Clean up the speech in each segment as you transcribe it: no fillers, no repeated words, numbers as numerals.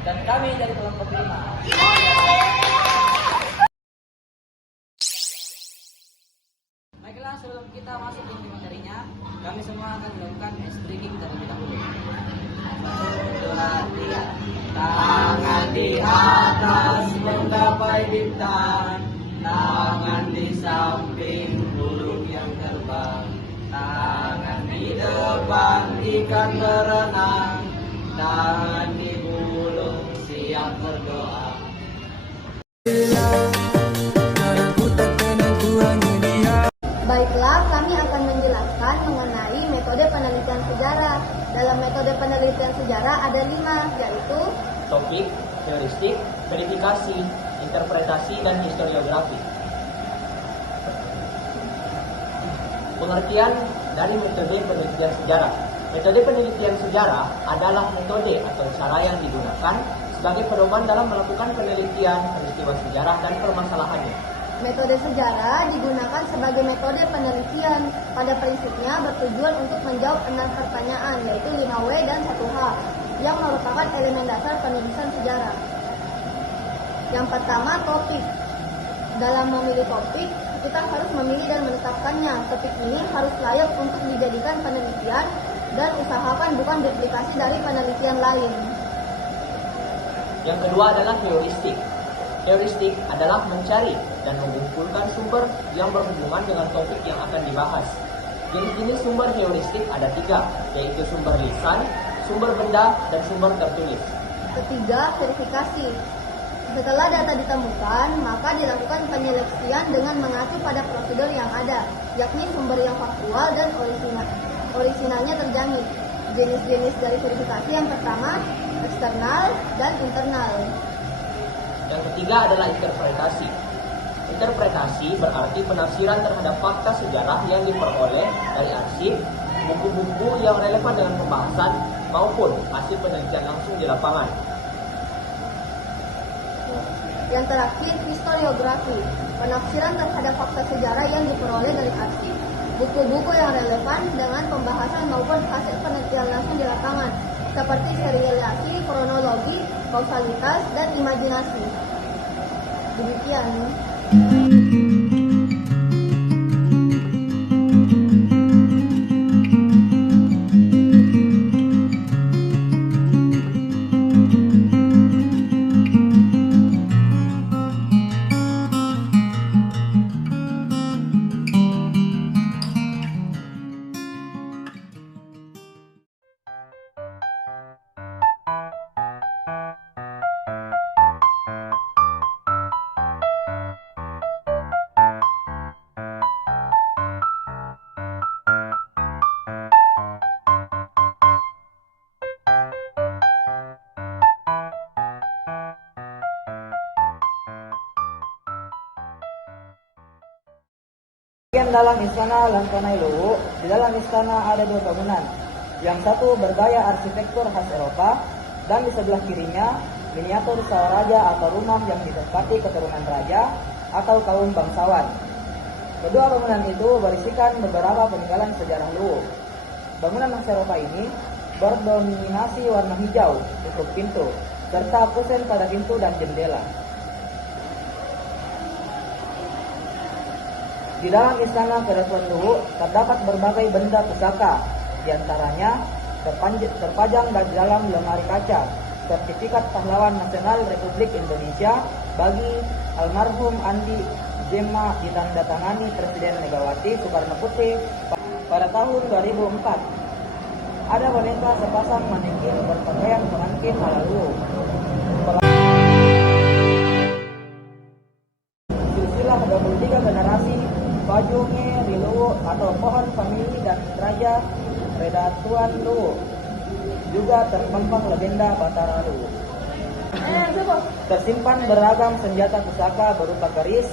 dan kami dari kelompok 5. Baiklah, sebelum kita masuk ke materinya, kami semua akan melakukan ice breaking terlebih dahulu. 1, 2, 3. Tangan di atas menggapai bintang, tangan di samping burung yang terbang, tangan di depan ikan berenang, tangan di bulung siap berdoa. Baiklah, kami akan menjelaskan mengenai metode penelitian sejarah. Dalam metode penelitian sejarah ada 5, yaitu topik, heuristik, verifikasi, interpretasi, dan historiografi. Pengertian dari metode penelitian sejarah. Metode penelitian sejarah adalah metode atau cara yang digunakan sebagai pedoman dalam melakukan penelitian peristiwa sejarah dan permasalahannya. metode sejarah digunakan sebagai metode penelitian. Pada prinsipnya bertujuan untuk menjawab 6 pertanyaan, yaitu 5W dan 1H, yang merupakan elemen dasar penulisan sejarah. Yang pertama, topik. Dalam memilih topik, kita harus memilih dan menetapkannya. Topik ini harus layak untuk dijadikan penelitian dan usahakan bukan duplikasi dari penelitian lain. Yang kedua adalah heuristik. Heuristik adalah mencari dan mengumpulkan sumber yang berhubungan dengan topik yang akan dibahas. Jenis-jenis sumber heuristik ada 3, yaitu sumber lisan, sumber benda, dan sumber tertulis. Ketiga, verifikasi. Setelah data ditemukan, maka dilakukan penyeleksian dengan mengacu pada prosedur yang ada, yakni sumber yang faktual dan orisinalnya terjamin. Jenis-jenis dari verifikasi yang pertama, eksternal dan internal. Yang ketiga adalah interpretasi. Interpretasi berarti penafsiran terhadap fakta sejarah yang diperoleh dari arsip, buku-buku yang relevan dengan pembahasan, maupun hasil penelitian langsung di lapangan. Yang terakhir, historiografi. Penafsiran terhadap fakta sejarah yang diperoleh dari arsip, buku-buku yang relevan dengan pembahasan maupun hasil penelitian langsung di lapangan, seperti serialisasi, kronologi, kausalitas, dan imajinasi. Demikian. Bagian dalam Istana Langkonai Luwu. Di dalam istana ada 2 bangunan. Yang satu bergaya arsitektur khas Eropa, dan di sebelah kirinya miniatur sawaraja atau rumah yang ditempati keturunan raja atau kaum bangsawan. Kedua bangunan itu berisikan beberapa peninggalan sejarah Luwu. Bangunan khas Eropa ini berdominasi warna hijau untuk pintu, serta kusen pada pintu dan jendela. Di dalam istana Kedaton Luwu terdapat berbagai benda pusaka, diantaranya terpajang di dalam lemari kaca sertifikat pahlawan nasional Republik Indonesia bagi almarhum Andi Jema ditandatangani Presiden Megawati Soekarno Putri pada tahun 2004. Ada boneka sepasang manekin berpakaian pengantin ala Luwu. Silsilah 23 generasi Bajunge di Luwu atau pohon famili dan raja Redatuan Luwu. Juga terpampang legenda Batara Luwu. Tersimpan beragam senjata pusaka berupa keris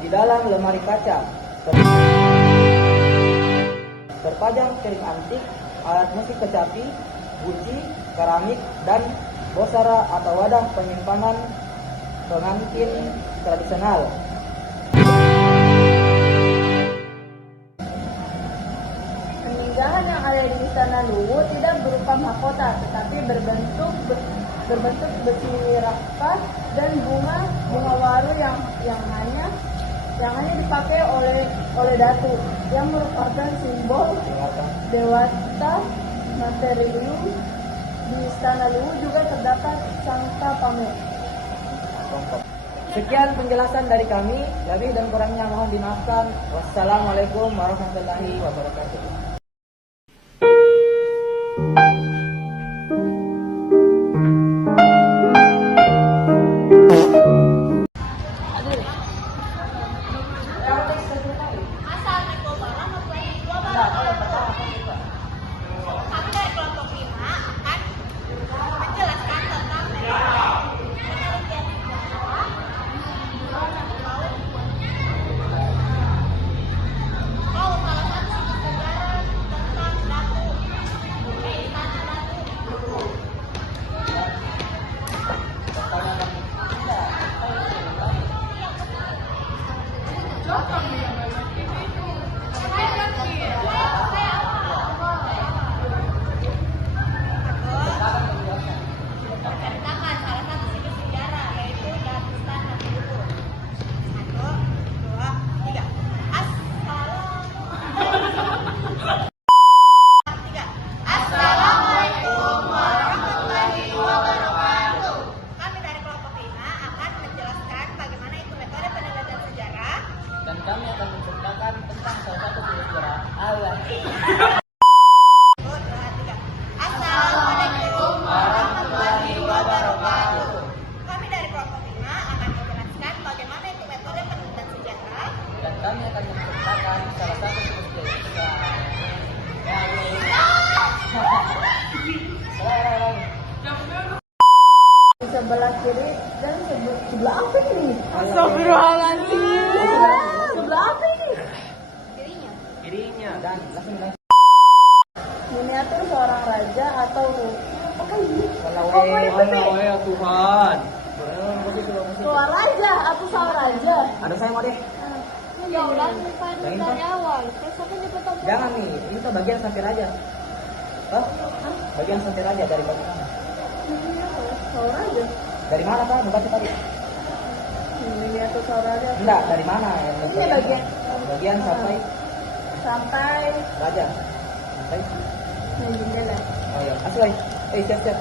di dalam lemari kaca. Terpajang piring antik, alat musik kecapi, guci, keramik, dan bosara atau wadah penyimpanan pengantin tradisional. Peninggalan yang ada di Istana Luwu tidak berupa mahkota, tetapi berbentuk berbentuk besi rapat dan bunga waru yang hanya dipakai oleh datu yang merupakan simbol dewata materium. Di Istana Luwu juga terdapat Sangka Pamuk. Sekian penjelasan dari kami, lebih dan kurangnya mohon dimaafkan. Wassalamualaikum warahmatullahi wabarakatuh. Kami dari kelompok 5 akan menjelaskan tentang penelitian sejarah salah satu situs sejarah tentang Datu, Istana Datu. Menceritakan salah satu situs sejarah yaitu Datu Istana Datu. 1, 2, 3. Assalamualaikum warahmatullahi wabarakatuh. Kami dari kelompok 5 akan menjelaskan bagaimana itu metode penelitian sejarah. Dan kami akan menceritakan tentang salah satu sejarah Allah. 1, 2, 3. Assalamualaikum warahmatullahi wabarakatuh. Kami dari kelompok 5 akan menjelaskan bagaimana itu metode penelitian sejarah. Dan kami akan menceritakan salah satu sejarah. Di sebelah kiri dan sebelah apa ini? Astagfirullahaladzim. Sebelah apa ini? Kirinya dan langsung Miniatur seorang raja atau apa ini? ya Tuhan. Seorang raja atau seorang raja? Ada saya mau deh. Ya udah, Yang dari itu? awal. Besoknya dipotong. Jangan nih, ini tuh bagian sampai raja. Hah? Bagian sampai raja dari bagian mana? Seorang raja. Dari mana Pak? Membaca tadi? Miniatur seorang raja. Enggak, dari mana? Ini Bagian sampai sampai raja. Sampai. jendela. Oh iya, asli. Siap.